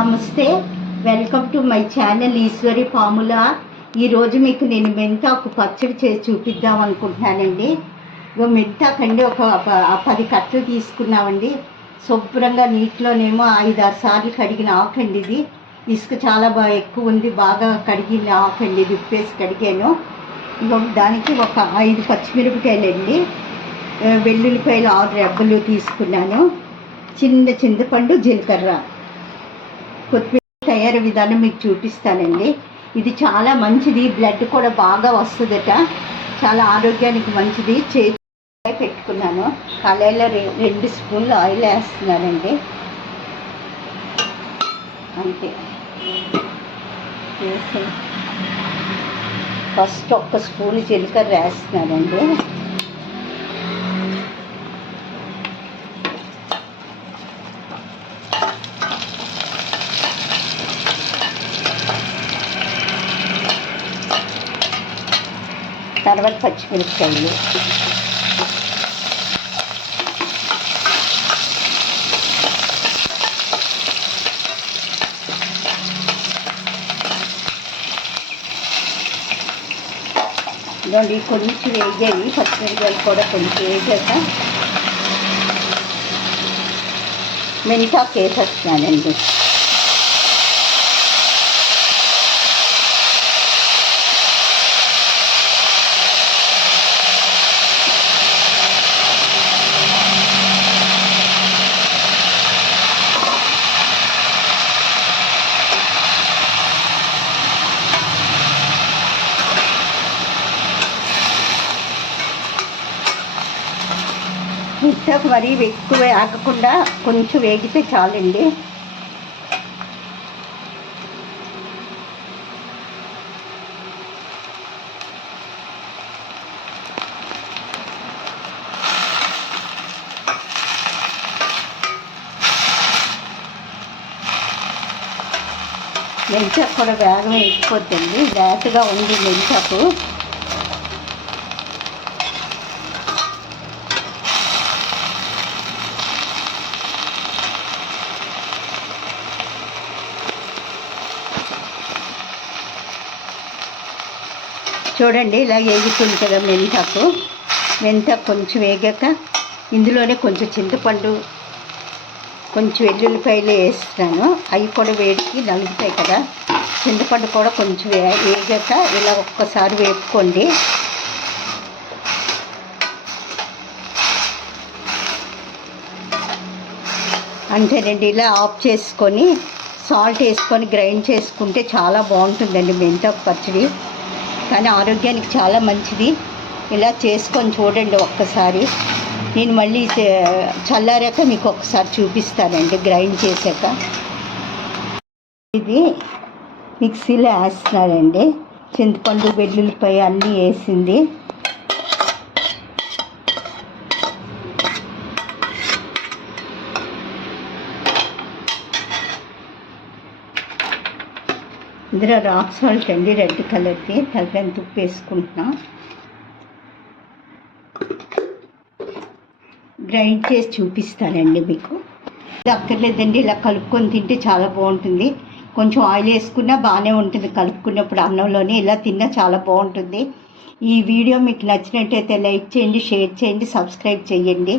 నమస్తే welcome to my channel Eshwari formula ఈరోజు మీకు నేను మెంతాకు పచ్చడి చేసి చూపిద్దాం అనుకుంటున్నానండి. ఇగో మెంతాకండి ఒక ప- పది కట్టలు తీసుకున్నామండి. శుభ్రంగా నీటిలోనేమో ఐదు ఆరు సార్లు కడిగిన ఆకండి ఇది. ఇసుక చాలా బాగా ఎక్కువ ఉంది బాగా కడిగిన ఆకండి ఇది ఉప్పేసి కడిగాను. ఇగో దానికి ఒక ఐదు పచ్చిమిరపకాయలండి. వెల్లుల్లిపాయలు ఆరు రెబ్బలు తీసుకున్నాను. చిన్న చింతపండు జీలకర్ర. కొత్తిమీర తయారీ విధానం మీకు చూపిస్తానండి. ఇది చాలా మంచిది. బ్లడ్ కూడా బాగా వస్తుందట. చాలా ఆరోగ్యానికి మంచిది. చేతి పెట్టుకున్నాను. కళాయిలో రె- రెండు స్పూన్లు ఆయిల్ వేస్తున్నానండి. అంతే. ఫస్ట్ ఒక్క స్పూన్ జీలకర్ర వేస్తున్నానండి. తర్వాత పచ్చిమిరపకాయలు. ఇదండి కొంచెం వేగాయి పచ్చిమిరపకాయలు కూడా కొంచెం వేసాక మెంతాకు వేసేస్తున్నానండి. ఇంతకు మరీ ఎక్కువ ఆగకుండా కొంచెం వేగితే చాలండి. మెంతాకు కూడా వేగం వేగిపోతుంది లేతగా ఉంది మెంతాకు. చూడండి ఇలా వేగుతుంది కదా మెంతాకు. మెంతాకు కొంచెం వేగాక ఇందులోనే కొంచెం చింతపండు కొంచెం వెల్లుల్లిపాయలు వేస్తాను. అవి కూడా వేడికి నలుగుతాయి కదా. చింతపండు కూడా కొంచెం వేగాక ఇలా ఒక్కసారి వేపుకోండి. అంతేనండి ఇలా ఆఫ్ చేసుకొని సాల్ట్ వేసుకొని గ్రైండ్ చేసుకుంటే చాలా బాగుంటుందండి మెంతాకు పచ్చడి. కానీ ఆరోగ్యానికి చాలా మంచిది. ఇలా చేసుకొని చూడండి ఒక్కసారి. నేను మళ్ళీ చల్లారాక మీకు ఒకసారి చూపిస్తానండి గ్రైండ్ చేశాక. ఇది మిక్సీలో వేస్తున్నానండి చింతపండు వెల్లుల్లిపాయ అన్నీ వేసింది. ఇందులో రాక్ సాల్ట్ అండి రెడ్ కలర్ది తగినంత ఉప్పు వేసుకుంటున్నా గ్రైండ్ చేసి చూపిస్తానండి మీకు. ఇది అక్కర్లేదండి ఇలా కలుపుకొని తింటే చాలా బాగుంటుంది. కొంచెం ఆయిల్ వేసుకున్నా బాగానే ఉంటుంది కలుపుకున్నప్పుడు అన్నంలోనే ఇలా తిన్నా చాలా బాగుంటుంది. ఈ వీడియో మీకు నచ్చినట్టయితే లైక్ చేయండి షేర్ చేయండి సబ్స్క్రైబ్ చేయండి.